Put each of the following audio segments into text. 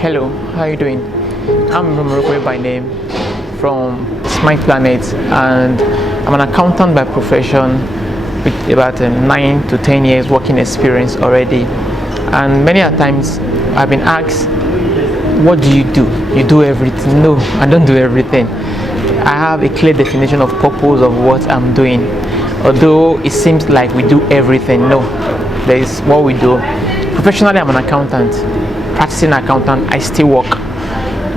Hello, how are you doing? I'm Romero by name from Smile Planet, and I'm an accountant by profession with about 9 to 10 years working experience already. And many a times I've been asked, what do? You do everything? No, I don't do everything. I have a clear definition of purpose of what I'm doing. Although it seems like we do everything, no, there is what we do. Professionally, I'm an accountant. Practicing accountant, I still work.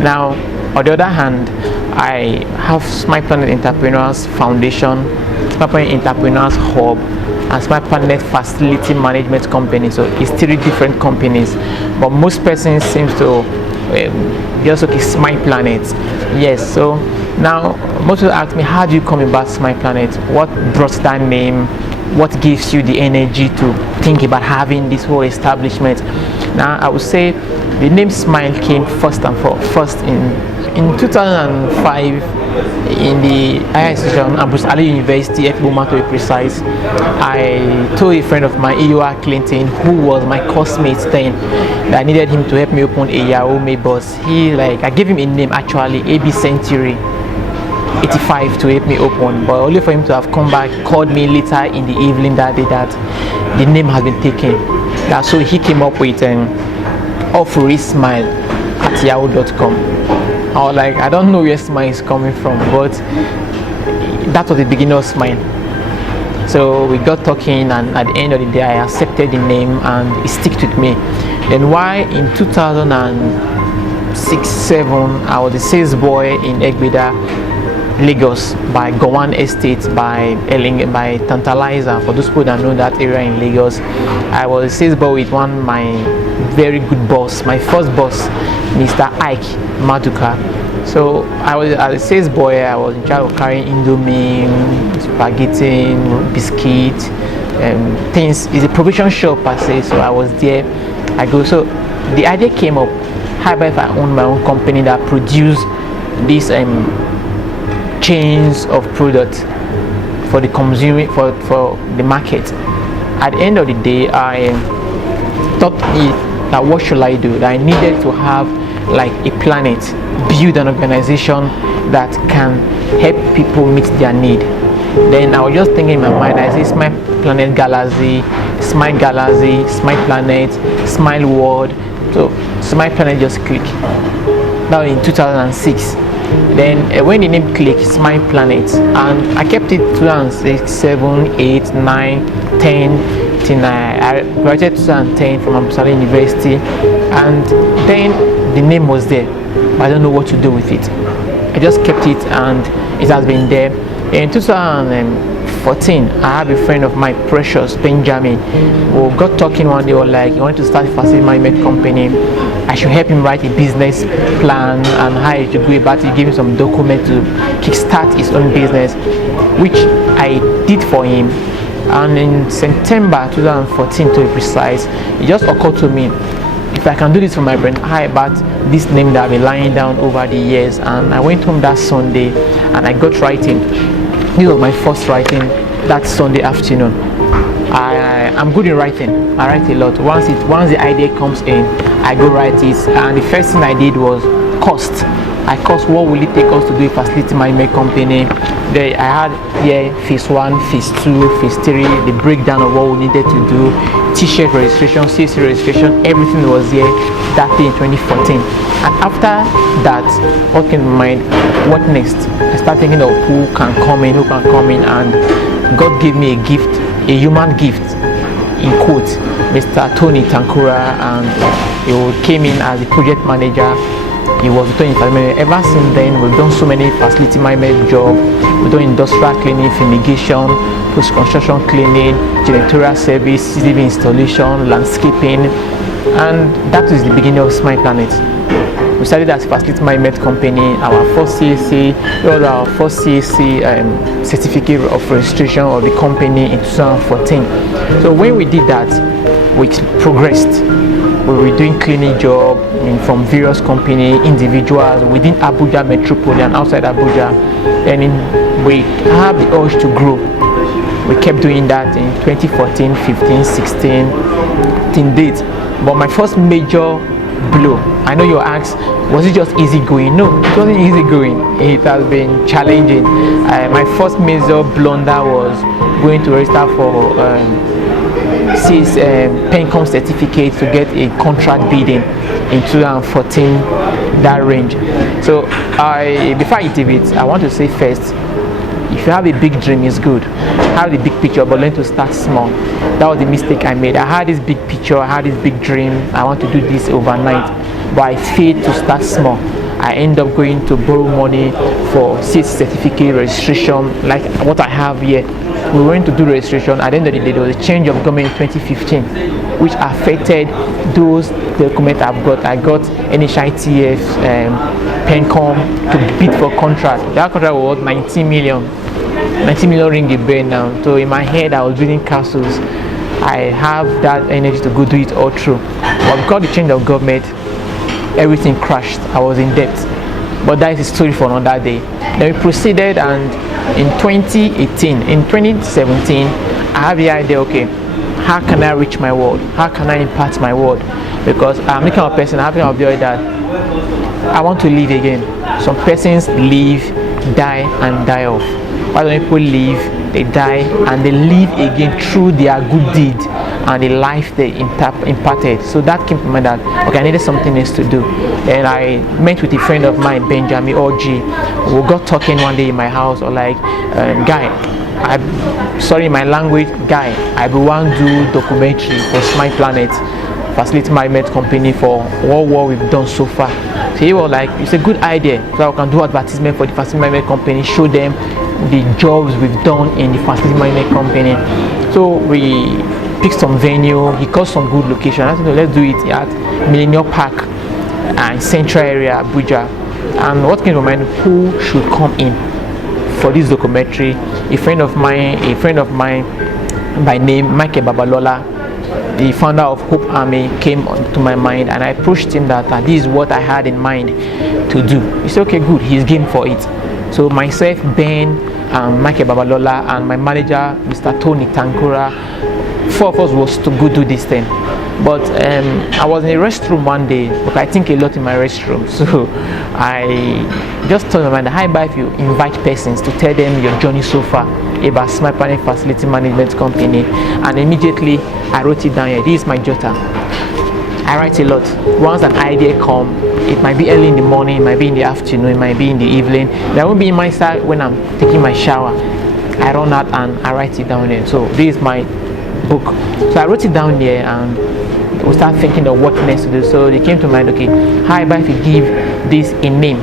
Now, on the other hand, I have Smile Planet Entrepreneurs Foundation, Smile Planet Entrepreneurs Hub, and Smile Planet Facility Management Company. So it's 3 different companies, but most persons seems to just okay Smile Planet. Yes. So now most people ask me, how do you come about Smile Planet? What brought that name? What gives you the energy to think about having this whole establishment? Now I would say the name Smile came first in 2005 in the higher institution, Abu Ali University, Ekboma to be precise. I told a friend of mine, Iowa Clinton, who was my coursemate then, that I needed him to help me open a Yahoo Mailbox. I gave him a name actually, AB Century 85 to help me open, but only for him to have come back, called me later in the evening that day that the name has been taken. That's so he came up with an Smile at yahoo.com. I was like, I don't know where Smile is coming from, but that was the beginning of Smile. So we got talking, and at the end of the day I accepted the name and it stuck with me. Then why in 2006-7 I was the sales boy in Egbeda, Lagos, by Gowan Estate, by Tantalizer. For those people that know that area in Lagos, I was a sales boy with my very good boss, my first boss, Mr. Ike Maduka. So I was as a sales boy, I was in charge of carrying Indomie, spaghetti, biscuit, things. It's a provision shop per se, so I was there. So the idea came up, how about if I own my own company that produce these chains of products for the consumer, for the market. At the end of the day, I thought that what should I do? That I needed to have like a planet, build an organization that can help people meet their need. Then I was just thinking in my mind, I say Smile Planet Galaxy, Smile Galaxy, Smile Planet, Smile World. So Smile Planet just clicked. That was in 2006. Then when the name clicked, Smile Planet, and I kept it 2006, 7, 8, 9, 10 till I graduated 2010 from Abu Ali University, and then the name was there, but I don't know what to do with it. I just kept it and it has been there. In 2014, I have a friend of mine, Precious Benjamin, who got talking one day, or like he wanted to start a facility management company. I should help him write a business plan and how he should go about it, give him some document to kickstart his own business, which I did for him. And in September 2014 to be precise, it just occurred to me, if I can do this for my brand, how about this name that I've been lying down over the years? And I went home that Sunday and I got writing. This was my first writing that Sunday afternoon. I'm good in writing. I write a lot. Once the idea comes in, I go write it. And the first thing I did was cost. I cost, what will it take us to do a facility management company? There I had here phase 1, phase 2, phase 3, the breakdown of what we needed to do, t-shirt registration, CC registration, everything was here that day in 2014. And after that, what came to mind, what next? I started thinking of who can come in, and God gave me a gift, a human gift, in quote, Mr. Tony Tankura, and he came in as the project manager. He was doing environment. Ever since then, we've done so many facility management jobs. We've done industrial cleaning, fumigation, post-construction cleaning, janitorial service, CCTV installation, landscaping, and that is the beginning of Smile Planet. We started as a facility management company. Our first CAC, certificate of registration of the company in 2014. So when we did that, we progressed. We were doing cleaning job from various companies, individuals within Abuja Metropole and outside Abuja. And we have the urge to grow. We kept doing that in 2014, 15, 16, till date. But my first major blow? I know you ask, was it just easy going? No, it wasn't easy going. It has been challenging. My first major blunder was going to register for PENCOM certificate to get a contract bidding in 2014, that range. So before I give it, I want to say first, if you have a big dream, it's good. Have the big picture, but learn to start small. That was the mistake I made. I had this big picture, I had this big dream, I want to do this overnight, but I failed to start small. I end up going to borrow money for CAC certificate registration, like what I have here. We went to do registration. At the end of the day, there was a change of government in 2015, which affected those documents I've got. I got NHITF, PENCOM to bid for contract. That contract was 19 million ringgit burn now. So in my head, I was building castles. I have that energy to go do it all through. But because the change of government, everything crashed. I was in debt. But that is a story for another day. Then we proceeded, and in 2017, I have the idea, okay, how can I reach my world? How can I impact my world? Because I'm the kind of person, I have the idea that I want to live again. Some persons live, die, and die off. While people live, they die, and they live again through their good deed and the life they imparted. So that came to mind that, okay, I needed something else to do. And I met with a friend of mine, Benjamin Orji. We got talking one day in my house, or like, guy, sorry my language, guy, I be want to do documentary for Smile Planet, facility management company, for what we've done so far. So he was like, it's a good idea, so I can do advertisement for the facility management company, show them the jobs we've done in the facility management company. So we picked some venue, he got some good location. I said, let's do it at Millennium Park and Central area, Abuja. And what came to mind, who should come in for this documentary? A friend of mine by name Mike Babalola, the founder of Hope Army, came to my mind, and I approached him that this is what I had in mind to do. He said, okay, good, he's game for it. So myself, Ben, Mike Babalola, and my manager, Mr. Tony Tankura, 4 of us was to go do this thing. But I was in a restroom one day, but I think a lot in my restroom. So I just told my mind, how about if you invite persons to tell them your journey so far about Smile Planet Facility Management Company? And immediately I wrote it down here. This is my jotter. I write a lot. Once an idea comes, it might be early in the morning, it might be in the afternoon, it might be in the evening. That won't be in my side when I'm taking my shower. I run out and I write it down there. So this is my book. So I wrote it down there, and we start thinking of what next to do. So they came to mind, okay, how about if you give this a name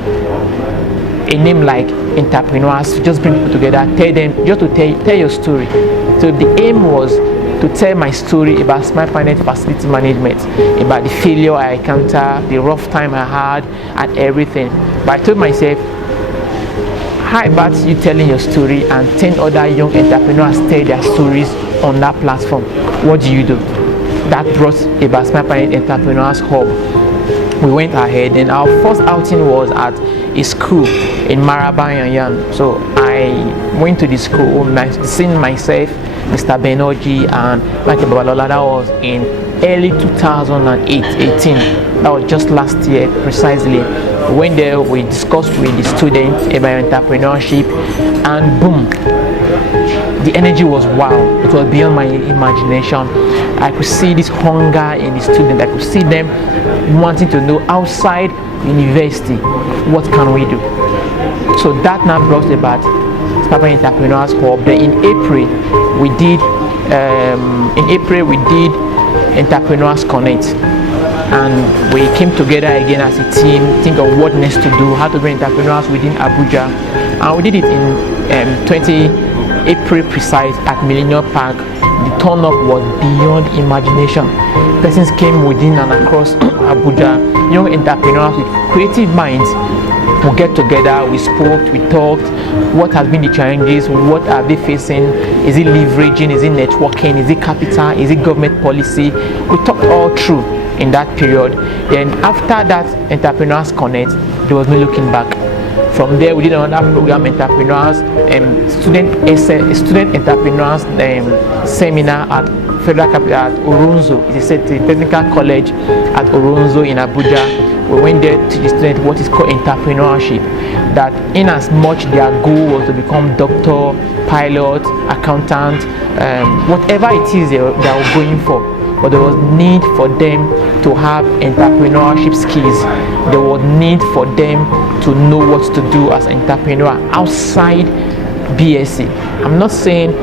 like entrepreneurs, just bring people together, tell them, just to tell your story. So the aim was to tell my story about Smile Planet Facility Management, about the failure I encountered, the rough time I had, and everything. But I told myself, how about you telling your story and 10 other young entrepreneurs tell their stories on that platform? What do? That brought about Smile Planet Entrepreneurs Hub. We went ahead, and our first outing was at a school in Maraba Yanyan. So I went to the school, seeing myself, Mr. Benoji, and Mike Babalola. That was in early 2018. That was just last year precisely. We went there, we discussed with the students about entrepreneurship, and boom, the energy was wow. It was beyond my imagination. I could see this hunger in the students. I could see them wanting to know outside university, what can we do? So that now brought about Smile Planet Entrepreneurs Hub. Then in April we did Entrepreneurs Connect, and we came together again as a team, think of what next to do, how to bring entrepreneurs within Abuja, and we did it in 20 April precise at Millennium Park. The turn up was beyond imagination. Persons came within and across Abuja, young entrepreneurs with creative minds. We get together, we spoke, we talked, what has been the challenges, what are they facing, is it leveraging, is it networking, is it capital, is it government policy? We talked all through in that period. Then after that Entrepreneurs Connect, there was no looking back. From there, we did another program, entrepreneurs, student entrepreneurs seminar at Federal Capital at Urunzu. It's a technical college at Urunzu in Abuja. We went there to the students what is called entrepreneurship. That in as much their goal was to become doctor, pilot, accountant, whatever it is they were going for. But there was need for them to have entrepreneurship skills. There was need for them to know what to do as an entrepreneur outside BSc. I'm not saying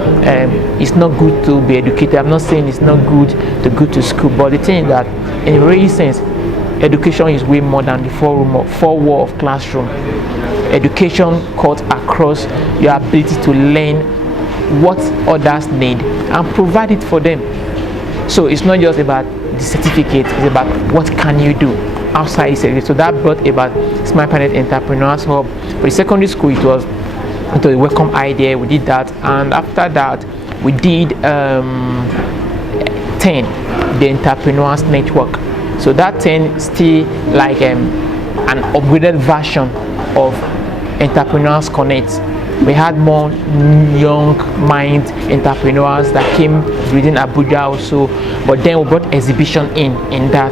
it's not good to be educated. I'm not saying it's not good to go to school. But the thing is that in a real sense, education is way more than the four wall of classroom. Education cuts across your ability to learn what others need and provide it for them. So it's not just about the certificate, it's about what can you do outside the certificate. So that brought about Smile Planet Entrepreneurs Hub. For the secondary school, it was a welcome idea. We did that, and after that we did 10, the Entrepreneurs Network. So that 10 still like an upgraded version of Entrepreneurs Connect. We had more young mind entrepreneurs that came within Abuja also, but then we brought exhibition in that.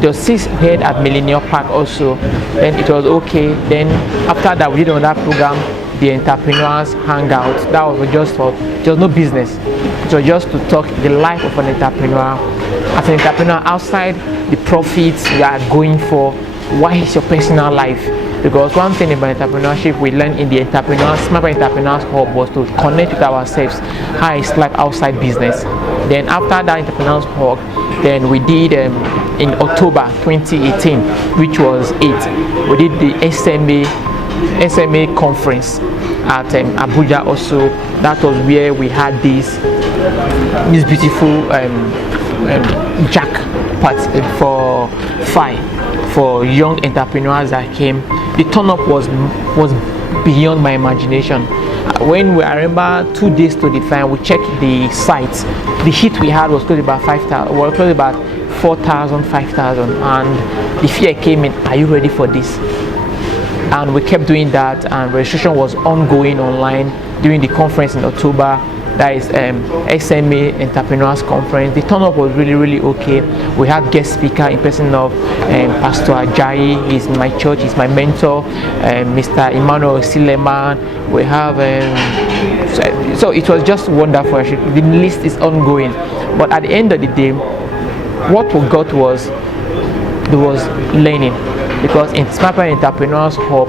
There was 6 head at Millennium Park also. Then it was okay. Then after that we did another program, the Entrepreneurs Hangout. That was just for no business. It was just to talk the life of an entrepreneur. As an entrepreneur, outside the profits you are going for, what is your personal life? Because one thing about entrepreneurship we learned in the Smart Entrepreneurs Hub was to connect with ourselves, how it's like outside business. Then after that Entrepreneurs Hub, then we did in October 2018, which was 8, we did the SMA conference at Abuja also. That was where we had this beautiful jackpot for young entrepreneurs that came. The turn up was beyond my imagination. When I remember 2 days to the time, we checked the sites. The hit we had was close to about 5,000. Well, close to about 4,000, 5,000, and the fear came in. Are you ready for this? And we kept doing that, and registration was ongoing online during the conference in October. That is SMA Entrepreneurs Conference. The turn-up was really okay. We had guest speaker in person of Pastor Ajayi. He's in my church, he's my mentor. Mr. Emmanuel Sileman. We have so it was just wonderful. The list is ongoing, but at the end of the day, what we got was learning. Because in Smart Entrepreneurs Hub,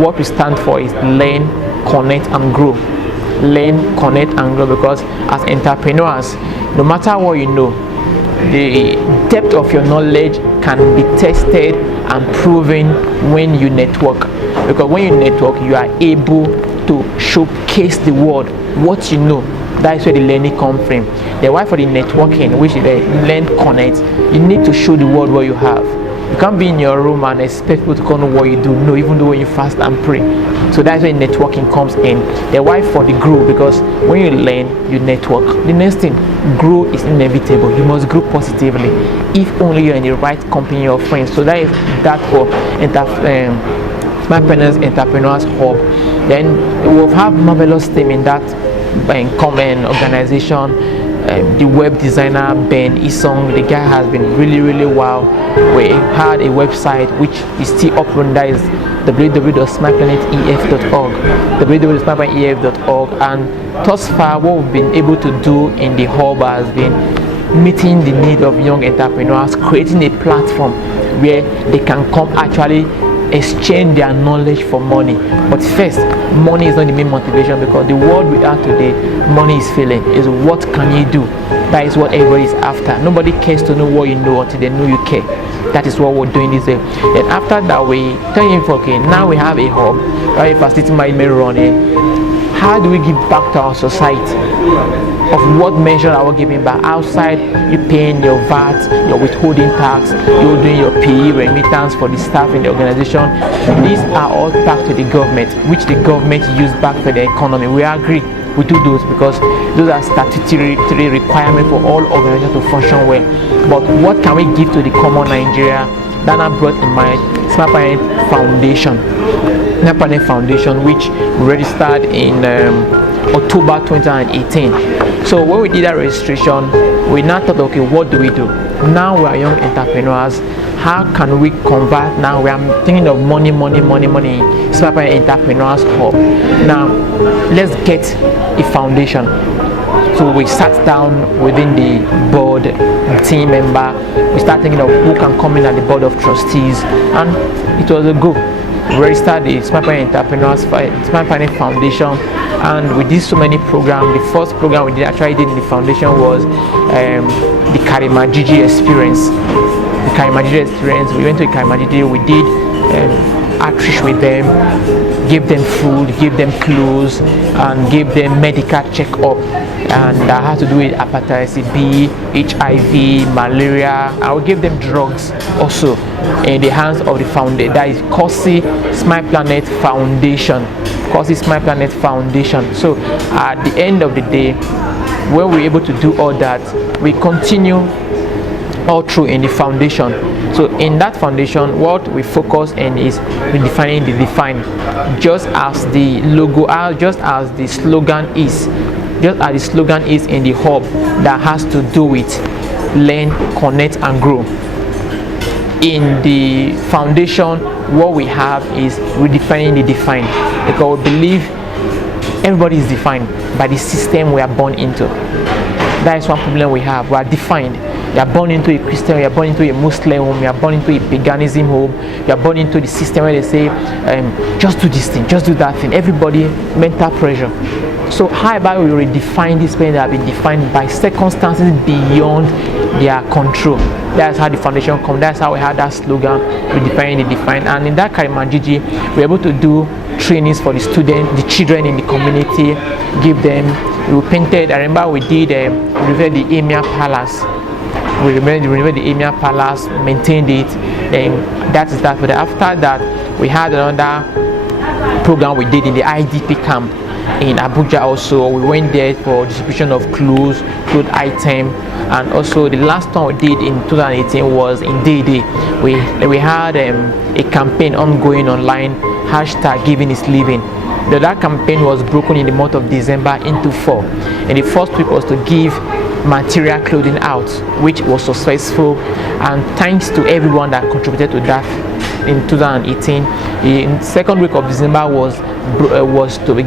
what we stand for is learn, connect, and grow. Learn, connect, and grow. Because as entrepreneurs, no matter what you know, the depth of your knowledge can be tested and proven when you network. Because when you network, you are able to showcase the world what you know. That is where the learning comes from. The why for the networking, which is the learn, connect, you need to show the world what you have. You can't be in your room and expect people to know what you do. No, even though when you fast and pray. So that's where networking comes in. The why for the grow, because when you learn, you network. The next thing, grow is inevitable. You must grow positively. If only you're in the right company or friends. So that is that for Smart Entrepreneurs Hub. Then we'll have marvelous team in that common organization. The web designer Ben Isong, the guy has been really wow. We had a website which is still up and that is www.smartplanetef.org, www.smartplanetef.org, and thus far what we've been able to do in the hub has been meeting the need of young entrepreneurs, creating a platform where they can come actually exchange their knowledge for money. But first, money is not the main motivation, because the world we are today, money is failing. Is what can you do? That is what everybody is after. Nobody cares to know what you know until they know you care. That is what we're doing this day. Then after that, we tell him, okay, now we have a hub, right? Facility management running. How do we give back to our society? Of what measure are we giving back? Outside, you paying your VAT, your withholding tax, you're doing your PE remittance for the staff in the organization. These are all back to the government, which the government use back for the economy. We agree, we do those because those are statutory requirements for all organizations to function well. But what can we give to the common Nigeria? Dana brought in mind Smart Planet Foundation. Smart Planet Foundation, which registered in October 2018. So when we did that registration, we now thought, okay, what do we do? Now we are young entrepreneurs. How can we convert? Now we are thinking of money. Smart Planet Entrepreneurs Hub. Now let's get a foundation. So we sat down within the board, team member. We started thinking of who can come in at the board of trustees, and it was a go. We registered the Smart Planet Foundation, and we did so many programs. The first program we actually did in the foundation was the Karimajiji experience. The Karimajiji experience. We went to Karimajiji. We did outreach with them, gave them food, gave them clothes, and gave them medical checkup. And that had to do with hepatitis B, HIV, malaria. I will give them drugs also in the hands of the founder. That is Kosi Smart Planet Foundation. Kosi Smart Planet Foundation. So at the end of the day, when we're able to do all that, we continue all through in the foundation. So in that foundation, what we focus on is redefining the define. Just as the logo, just as the slogan is. Just as the slogan is in the hub, that has to do with learn, connect, and grow. In the foundation, what we have is redefining the define, because we believe everybody is defined by the system we are born into. That is one problem we have. We are defined. You are born into a Christian, you are born into a Muslim home, you are born into a paganism home, you are born into the system where they say, just do this thing, just do that thing. Everybody, mental pressure. So how about we redefine this pain that have been defined by circumstances beyond their control? That's how the foundation comes. That's how we had that slogan, redefining the define. And in that Karimajiji, we're able to do trainings for the students, the children in the community, give them. We painted. I remember we did renovated the Emir Palace. We renovated the Emir Palace, maintained it. Then that is that. But after that, we had another program we did in the IDP camp in Abuja. Also we went there for distribution of clothes item, and also the last one we did in 2018 was in Day. We had a campaign ongoing online, hashtag giving is living. That campaign was broken in the month of December into 4, and the first week was to give material clothing out, which was successful, and thanks to everyone that contributed to that in 2018. In second week of December was to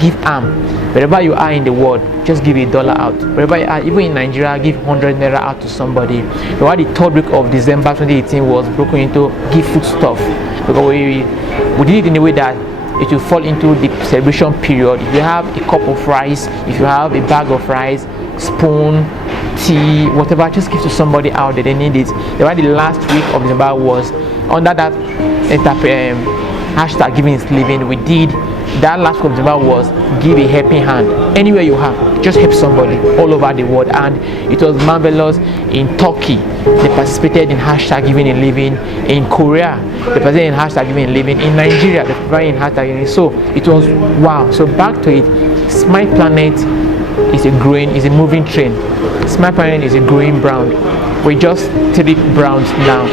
give arm. Wherever you are in the world, just give $1 out. Wherever you are, even in Nigeria, give 100 naira out to somebody. While the third week of December 2018 was broken into give food stuff, because we did it in a way that it will fall into the celebration period. If you have a cup of rice, if you have a bag of rice, spoon, tea, whatever, just give to somebody out there, they need it. The last week of December was under that hashtag giving is living. We did that last week of December was give a helping hand. Anywhere you have, just help somebody all over the world, and it was marvelous. In Turkey, they participated in hashtag giving and living. In Korea, they participated in hashtag giving and living. In Nigeria, they participated in hashtag giving. So it was wow. So back to it, Smart Planet is a moving train. Smart Planet is a growing brand. We just 3 brands now.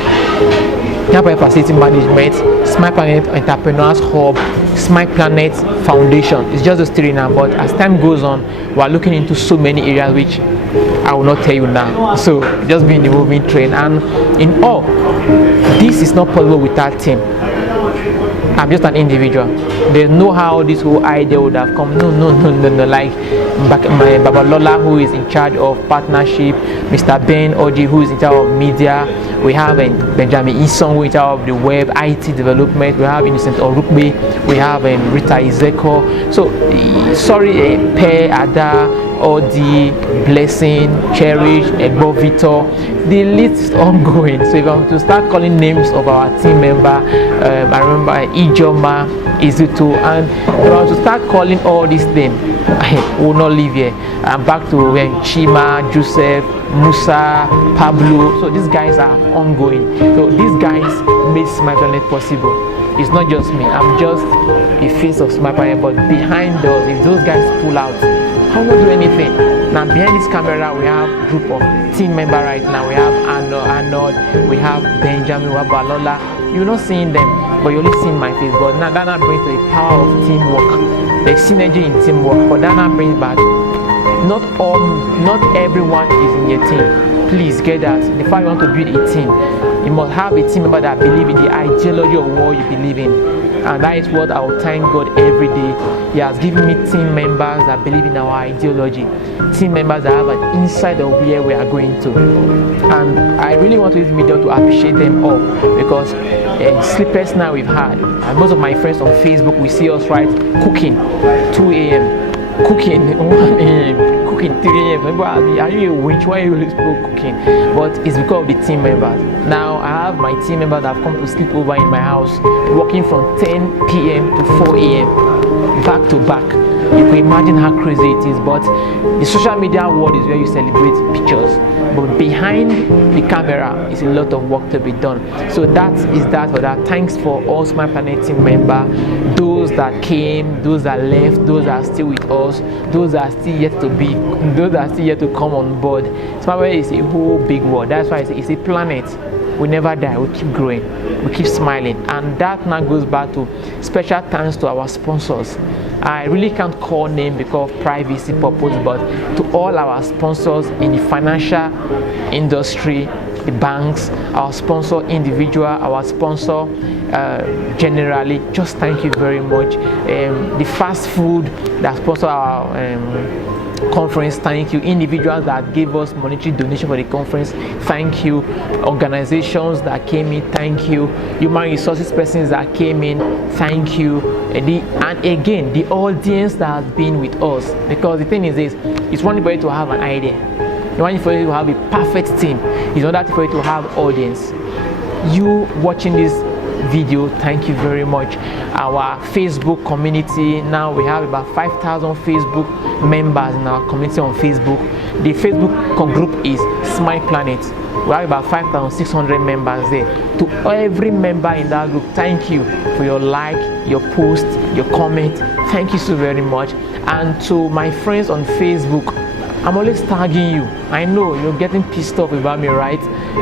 Smart Planet Facility Management, Smart Planet Entrepreneurs Hub, Smart Planet Foundation. It's just those 3 now, but as time goes on, we are looking into so many areas which I will not tell you now. So just be in the moving train, and in all, this is not possible without team. I'm just an individual. There's no how this whole idea would have come. No. Like my Babalola, who is in charge of partnership, Mr. Ben Oji, who is in charge of media. We have Benjamin Isong, who is in charge of the web, IT development. We have Innocent Orukbe. We have Rita Izeko. So, Per Ada, Odi, Blessing, Cherish, Ebo Victor. The list is ongoing. So if I'm to start calling names of our team member, I remember Ijoma, Izuto, and if I was to start calling all these names, I will not leave here. I'm back to Chima, Joseph, Musa, Pablo. So these guys are ongoing. So these guys made Smart Planet possible. It's not just me. I'm just a face of Smart Planet, but behind us, if those guys pull out, I will not do anything. Now behind this camera, we have a group of team members right now. We have Arnold, we have Benjamin, we have Balola, You're not seeing them, but you're only seeing my face. But now that now brings to the power of teamwork. There's synergy in teamwork, but that now brings back not everyone is in your team. Please get that. If you want to build a team, you must have a team member that believe in the ideology of what you believe in. And that is what I will thank God every day. He has given me team members that believe in our ideology, team members that have an insight of where we are going to. And I really want to use this video to appreciate them all, because sleepless night we've had. And most of my friends on Facebook, we see us cooking 2 a.m., cooking 1 a.m., cooking 3 a.m. People ask me, are you a witch? Why are you always cooking? But it's because of the team members. Now I have my team members that have come to sleep over in my house, working from 10 p.m. to 4 a.m. back to back. You can imagine how crazy it is. But the social media world is where you celebrate pictures, but behind the camera is a lot of work to be done. So that is that for that. Thanks for all Smile Planet team member, those that came, those that left, those that are still with us, those that are still yet to be, those that are still yet to come on board. Smile Planet is a whole big world. That's why it's a planet. We never die, we keep growing, we keep smiling. And that now goes back to special thanks to our sponsors. I really can't call name because of privacy purpose, but to all our sponsors in the financial industry, the banks, our sponsor individual, our sponsor generally, just thank you very much. The fast food that sponsor our conference, thank you. Individuals that gave us monetary donation for the conference, thank you. Organizations that came in, thank you. Human resources persons that came in, thank you. And again, the audience that has been with us, because the thing is this, it's one for you to have an idea, it's one for you to have a perfect team, it's another for you to have audience. You watching this video, thank you very much. Our Facebook community, now we have about 5,000 Facebook members in our community on Facebook. The Facebook group is Smile Planet. We have about 5,600 members there. To every member in that group, thank you for your like, your post, your comment. Thank you so very much. And to my friends on Facebook, I'm always tagging you. I know you're getting pissed off about me, right?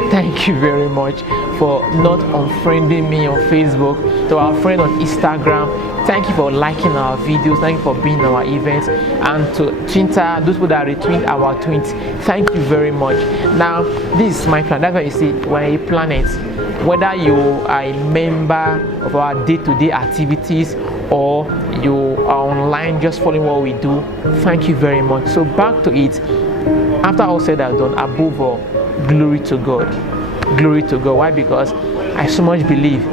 Thank you very much for not unfriending me on Facebook. To our friend on Instagram, thank you for liking our videos, thank you for being in our events. And to Twitter, those people that retweet our tweets, thank you very much. Now, this is my plan. That's why you see, we're a planet. Whether you are a member of our day-to-day activities or you are online just following what we do, thank you very much. So back to it. After all said and done, above all, glory to God. Glory to God. Why? Because I so much believe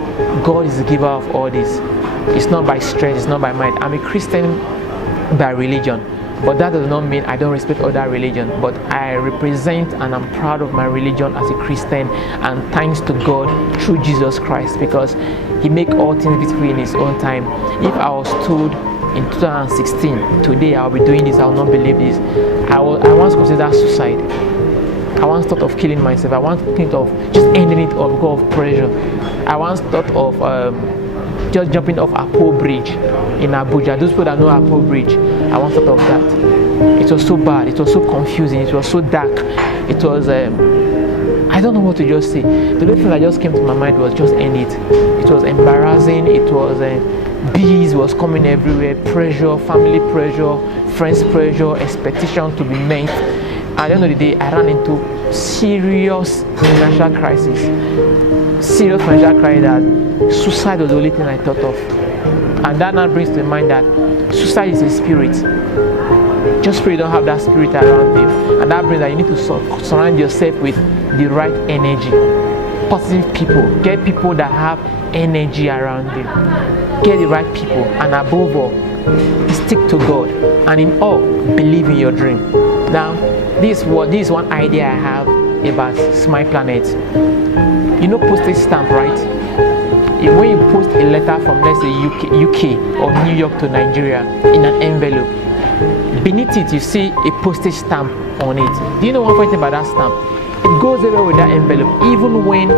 God is the giver of all this. It's not by strength, it's not by might. I'm a Christian by religion, but that does not mean I don't respect other religion. But I represent and I'm proud of my religion as a Christian, and thanks to God through Jesus Christ, because He make all things beautiful in His own time. If I was told in 2016, today I'll be doing this, I will not believe this. I once considered suicide. I once thought of killing myself. I once think of just ending it all because of pressure. I once thought of just jumping off Apo Bridge in Abuja. Those people that know Apo Bridge, I once thought of that. It was so bad. It was so confusing. It was so dark. It was I don't know what to just say. The only thing that just came to my mind was just end it. It was embarrassing. It was bees was coming everywhere. Pressure, family pressure, friends pressure, expectation to be met. At the end of the day, I ran into serious financial crisis. Serious financial crisis that suicide was the only thing I thought of. And that now brings to mind that suicide is a spirit. Just pray you don't have that spirit around you. And that brings that you need to surround yourself with the right energy. Positive people. Get people that have energy around you. Get the right people. And above all, stick to God. And in all, believe in your dream. Now, this is one idea I have about Smile Planet. You know postage stamp, right? When you post a letter from, let's say, UK or New York to Nigeria in an envelope, beneath it you see a postage stamp on it. Do you know one funny thing about that stamp? It goes everywhere with that envelope. Even when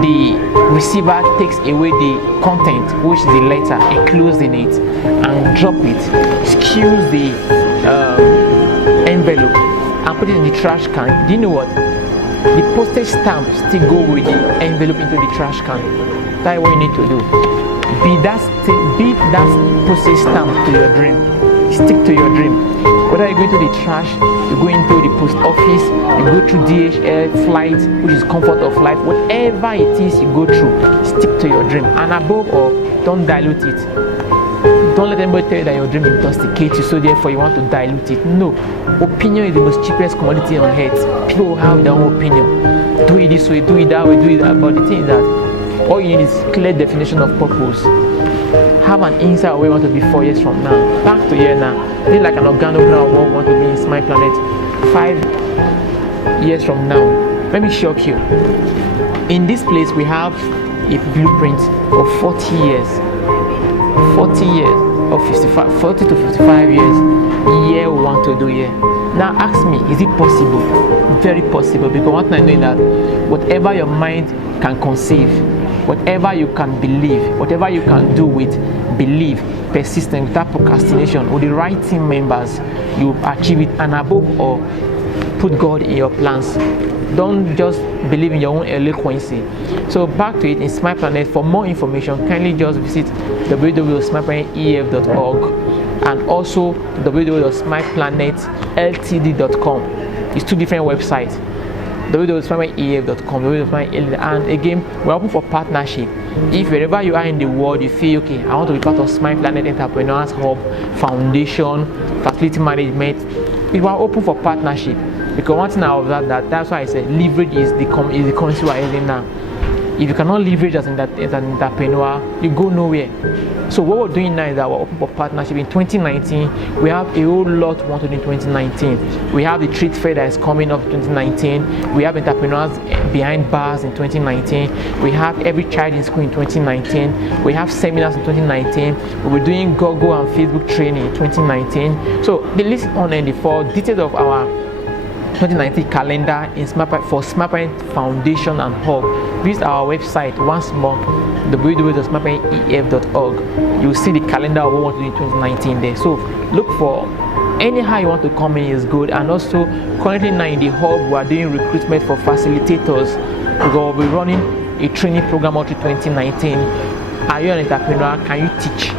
the receiver takes away the content, which is the letter enclosed in it, and drop it, skews the envelope and put it in the trash can, do you know what? the postage stamp still go with the envelope into the trash can. That's what you need to do. Be that postage stamp to your dream. Stick to your dream. Whether you go into the trash, you go into the post office, you go through DHL flight, which is comfort of life, whatever it is you go through, stick to your dream. And above all, don't dilute it. Don't let anybody tell you that your dream intoxicates you, so therefore you want to dilute it. No. Opinion is the most cheapest commodity on earth. People will have their own opinion. Do it this way, do it that way, do it that. But the thing is that all you need is clear definition of purpose. Have an insight of where you want to be 4 years from now. Back to here now. Be like an organogram of what we want to be in Smile Planet 5 years from now. Let me shock you. In this place we have a blueprint of 40 years. 40 years or 55, 40 to 55 years. Yeah, we want to do here. Now ask me, is it possible? Very possible, because one thing I know is that whatever your mind can conceive, whatever you can believe, whatever you can do with belief, persistence, without procrastination, with the right team members, you achieve it. And above all, put God in your plans. Don't just believe in your own eloquence. So back to it in Smile Planet. For more information, kindly just visit www.smileplanetef.org and also www.smileplanetLTD.com. It's two different websites. www.smileplanetef.com, and again, we're open for partnership. If wherever you are in the world you feel okay, I want to be part of Smile Planet Entrepreneurs Hub Foundation, facility management, we are open for partnership. Because one thing I observed that's why I said leverage is the currency we are using now. If you cannot leverage as an entrepreneur, you go nowhere. So what we're doing now is that we're open for partnership. In 2019, we have a whole lot we want to do in 2019. We have the trade fair that is coming up in 2019. We have entrepreneurs behind bars in 2019. We have every child in school in 2019. We have seminars in 2019. We're doing Google and Facebook training in 2019. So the list on and for details of our 2019 calendar in for Smile Planet Foundation and Hub, visit our website once more, www.smileplanetef.org. You'll see the calendar of what we want to do in 2019 there. So look for anyhow you want to come in is good. And also currently now in the hub we are doing recruitment for facilitators. We'll be running a training program up to 2019. Are you an entrepreneur? Can you teach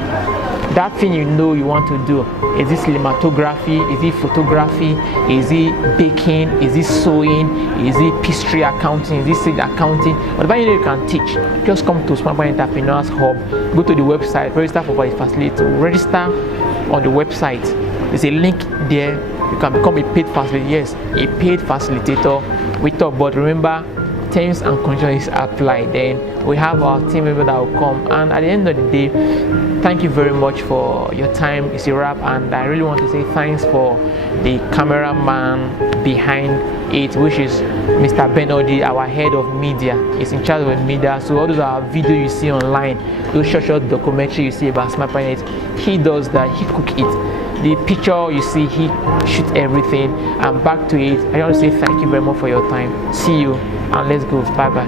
that thing you know you want to do? Is it cinematography? Is it photography? Is it baking? Is it sewing? Is it pastry accounting? Is it sales accounting? Whatever you know you can teach, just come to Smile Planet Entrepreneurs Hub. Go to the website, register for the facilitator. Register on the website. There's a link there. You can become a paid facilitator. Yes, a paid facilitator. We talk, but remember, terms and conditions apply. Then we have our team member that will come, and at the end of the day, thank you very much for your time. It's a wrap, and I really want to say thanks for the cameraman behind it, which is Mr. Benodi, our head of media. He's in charge of the media, so all those are video you see online, those short documentary you see about Smile Planet, he does that. He cook it. The picture you see, he shoot everything. And back to it, I want to say thank you very much for your time. See you, and let's go. Bye bye.